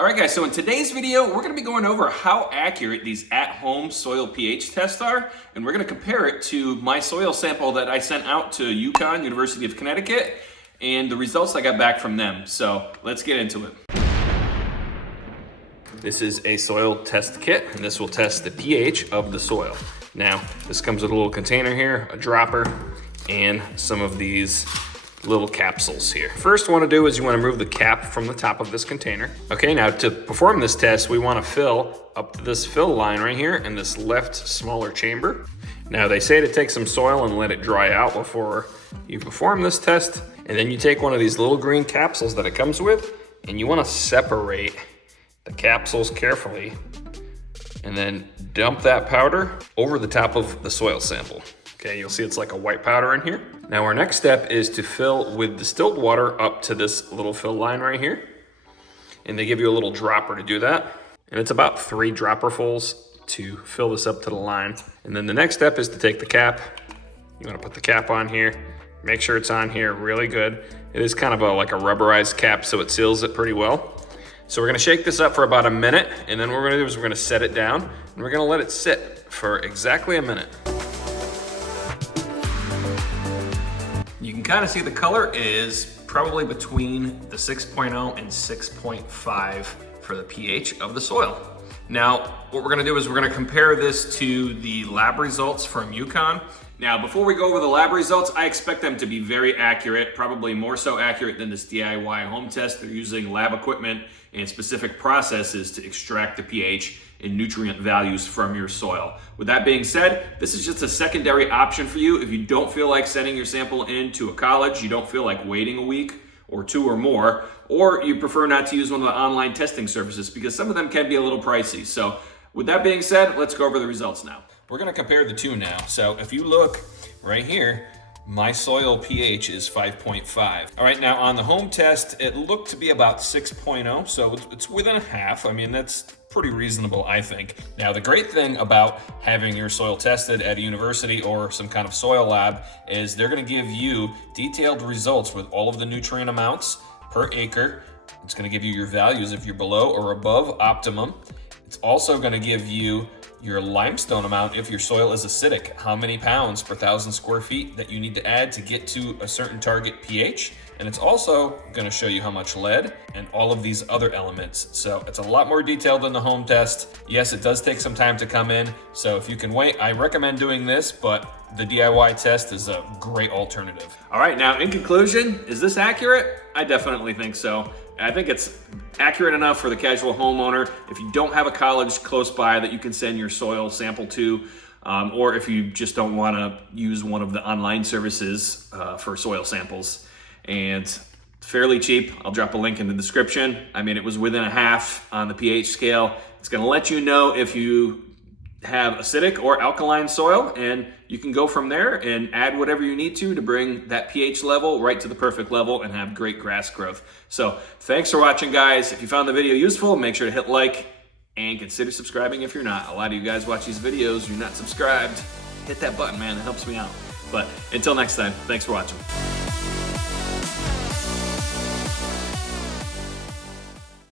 All right guys, so in today's video, we're gonna be going over how accurate these at-home soil pH tests are, and we're gonna compare it to my soil sample that I sent out to UCONN, University of Connecticut, and the results I got back from them. So let's get into it. This is a soil test kit, and this will test the pH of the soil. Now, this comes with a little container here, a dropper, and some of these little capsules here. First you want to do is you want to remove the cap from the top of this container. Okay, now to perform this test, we want to fill up to this fill line right here in this left smaller chamber. Now they say to take some soil and let it dry out before you perform this test. And then you take one of these little green capsules that it comes with, and you want to separate the capsules carefully and then dump that powder over the top of the soil sample. Okay, you'll see it's like a white powder in here. Now our next step is to fill with distilled water up to this little fill line right here. And they give you a little dropper to do that. And it's about 3 dropperfuls to fill this up to the line. And then the next step is to take the cap. You wanna put the cap on here. Make sure it's on here really good. It is kind of like a rubberized cap, so it seals it pretty well. So we're gonna shake this up for about a minute, and then what we're gonna do is we're gonna set it down, and we're gonna let it sit for exactly a minute. You can kind of see the color is probably between the 6.0 and 6.5 for the pH of the soil. Now, what we're gonna do is we're gonna compare this to the lab results from UCONN. Now, before we go over the lab results, I expect them to be very accurate, probably more so accurate than this DIY home test. They're using lab equipment and specific processes to extract the pH and nutrient values from your soil. With that being said, this is just a secondary option for you if you don't feel like sending your sample into a college, you don't feel like waiting a week or 2 or more, or you prefer not to use one of the online testing services because some of them can be a little pricey. So with that being said, let's go over the results now. We're gonna compare the two now. So if you look right here, my soil pH is 5.5. All right, now on the home test, it looked to be about 6.0, so it's within a half. I mean, that's pretty reasonable, I think. Now, the great thing about having your soil tested at a university or some kind of soil lab is they're gonna give you detailed results with all of the nutrient amounts per acre. It's gonna give you your values if you're below or above optimum. It's also gonna give you your limestone amount if your soil is acidic, how many pounds per 1,000 square feet that you need to add to get to a certain target pH. And it's also gonna show you how much lead and all of these other elements. So it's a lot more detailed than the home test. Yes, it does take some time to come in. So if you can wait, I recommend doing this, but the DIY test is a great alternative. All right, now in conclusion, is this accurate? I definitely think so. I think it's accurate enough for the casual homeowner. If you don't have a college close by that you can send your soil sample to, or if you just don't want to use one of the online services for soil samples. And fairly cheap. I'll drop a link in the description. I mean, it was within a half on the pH scale. It's going to let you know if you have acidic or alkaline soil, and you can go from there and add whatever you need to bring that pH level right to the perfect level and have great grass growth. So thanks for watching, guys. If you found the video useful, make sure to hit like and consider subscribing if you're not. A lot of you guys watch these videos, you're not subscribed. Hit that button, man, it helps me out. But until next time, thanks for watching.